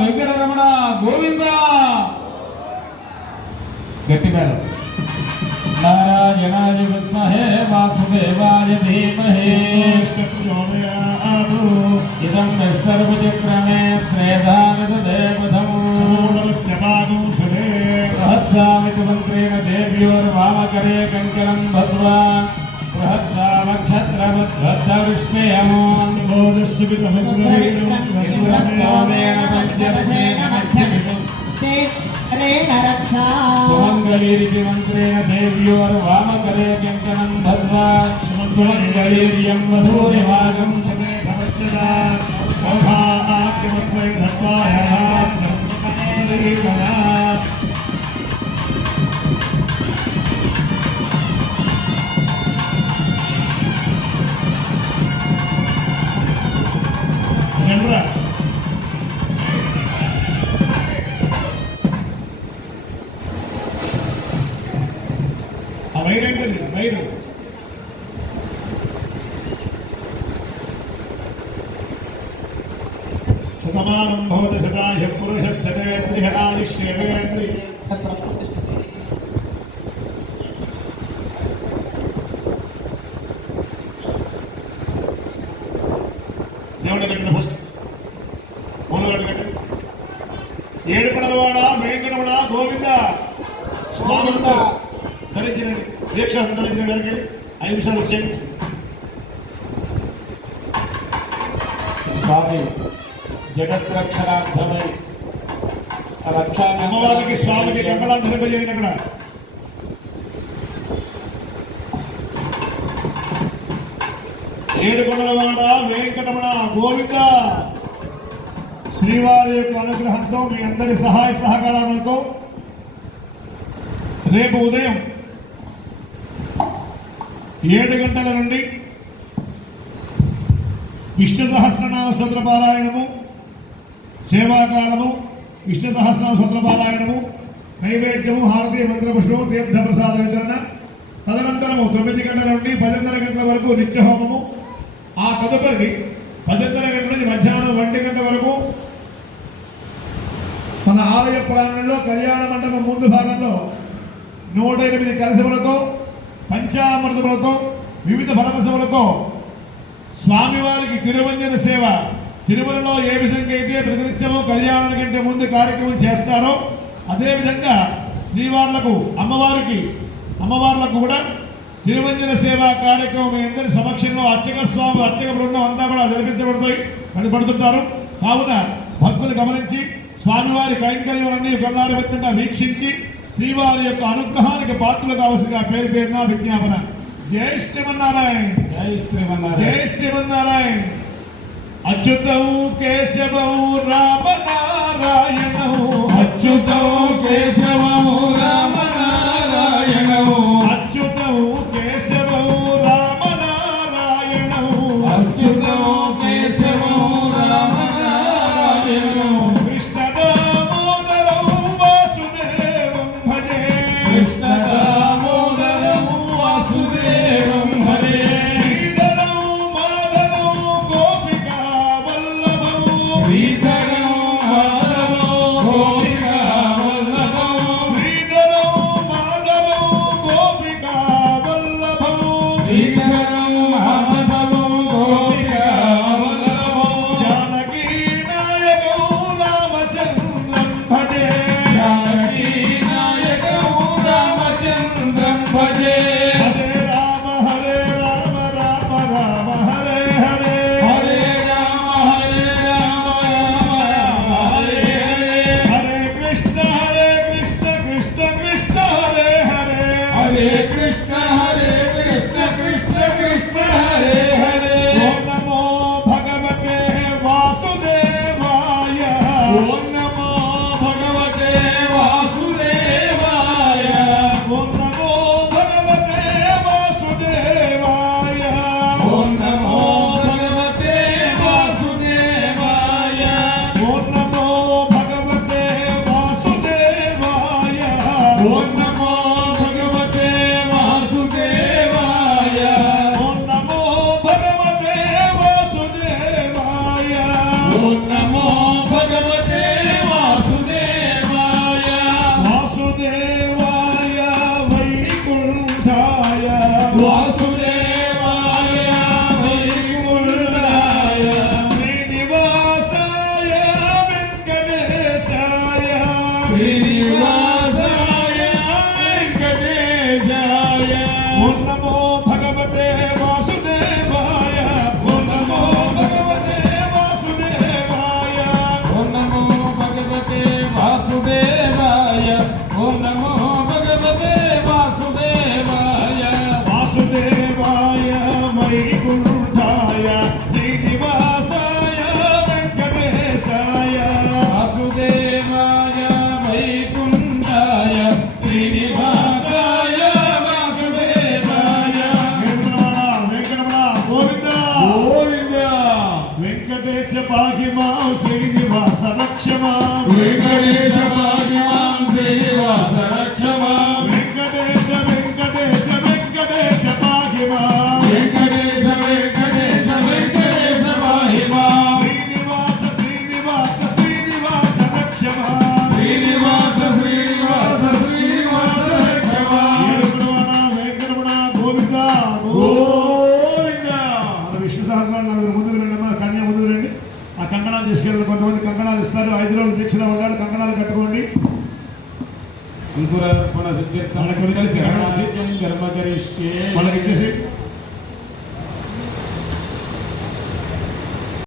వెంకటరమణ గోవింద. గట్టి మేళం. నారాయణాయ విద్మహే వాసుదేవాయ ధీమహి ఇదం విస్తర్భచక్రమే త్రేధానిదేవధము బృహత్సామితి మంత్రేణ దేవ్యోర్వామకరే కంకణం బద్ధ్వా బృహత్సామక్షత్రమద్బద్ధ విష్ణయము ఇంద్రస్తోమేన పంచదశేన మధ్యమితం సుమంగళీరితి మంత్రేణ దేవ్యోర్వామకరే కంకణం బద్ధ్వా సుమంగళీర్యం వధూరివాగం సమేతమస్యదా శోభాఖ్యమస్మై ధత్వాయ వైరంగది వైరు శతమానం భవతి శతాయ పురుషస్య తేత్రిః ఆయుష్యేవేంద్రియ దేవుడి కట్టిన ఫస్ట్ మూలగడ్డ కట్టి ఏడుకొండలవాడ వెంకటరమణ గోవింద స్వాగత ధరించండి దీక్ష ధరించిన గారికి 5 నిమిషాలు వచ్చేయండి. స్వామి జగద్రక్షణార్థమై రక్షా అమ్మవారికి స్వామికి కంకణాలు ధరింపజేయండి. అక్కడ ఏడుకొండలవాడ వెంకటరమణ గోవింద శ్రీవారి యొక్క అనుగ్రహంతో మీ అందరి సహాయ సహకారాలతో రేపు ఉదయం 7 గంటల నుండి విష్ణు సహస్రనామ స్తోత్ర పారాయణము, సేవాకాలము, విష్ణు సహస్రనామ స్తోత్ర పారాయణము, నైవేద్యము, హారతి, మంత్రపుష్పము, తీర్థ ప్రసాద వితరణ, తదనంతరము 9 గంటల నుండి 10:30 గంటల వరకు నిత్యహోమము, ఆ తదుపరి 10:30 గంటల నుంచి మధ్యాహ్నం 1 గంట వరకు మన ఆలయ ప్రాంగణంలో కళ్యాణ మండపం ముందు భాగంలో 108 కలశములతో, పంచామృతములతో, వివిధ ఫలరసములతో స్వామివారికి తిరువంజన సేవ తిరుమలలో ఏ విధంగా అయితే ప్రతినిత్యము కళ్యాణం కంటే ముందు కార్యక్రమం చేస్తారో అదేవిధంగా శ్రీవార్లకు అమ్మవార్లకు కూడా తిరువంజన సేవా కార్యక్రమం మీ అందరి సమక్షంలో అర్చక స్వామి అర్చక బృందం అంతా కూడా జరిపించబడుతుంటారు. కావున భక్తులు గమనించి స్వామివారి కైంకర్యాలన్నీ కల్లారవిత్తంగా వీక్షించి శ్రీవారి యొక్క అనుగ్రహానికి పాత్రలు కావాల్సిన పేరు పేరున విజ్ఞాపన. జై శ్రీమన్నారాయణ, జై శ్రీమన్నారాయణ, జై శ్రీమన్నారాయణ. అచ్యుతం కేశవం రామనారాయణం, అచ్యుతం కేశవం రామనారాయణం, అచ్యుతం కేశవం రామనారాయణం, అచ్యుతం కేశవం రామనారాయణం. కృష్ణ దామోదరం వాసుదేవం భజే, కృష్ణ దామోదరం వాసుదేవం భజే. శ్రీధరం మాధవం గోపికా వల్లభం, శ్రీధరం మాధవం గోపికా రక్షమా వెంకటేశ భాగ్యవాన్ శ్రీనివాస రక్షమా వెంకటేశ వెంకటేశ వెంకటేశ పాహిమా వెంకటేశ వెంకటేశ వెంకటేశ పాహిమా శ్రీనివాస శ్రీనివాస శ్రీనివాస రక్షమా శ్రీనివాస శ్రీనివాస శ్రీనివాస రక్షమా ఏడుగురమణ వెంకటరమణ గోవింద గోవింద. మన విష్ణు సహస్రాలు నలుగురు ముందుకు రండి అమ్మా, కన్య ముందుకు రండి. ఆ కంకణాలు తీసుకెళ్ళి కొంతమంది కంకణాలు ఇస్తారు. 5 రోజులు దీక్షలో ఉండాలి, కంకణాలు కట్టుకోండి. అంకురార్పణ సిద్ధిర్పణ మనకు వచ్చేసి ధర్మ కరిష్యే వాళ్ళకి ఇచ్చేసి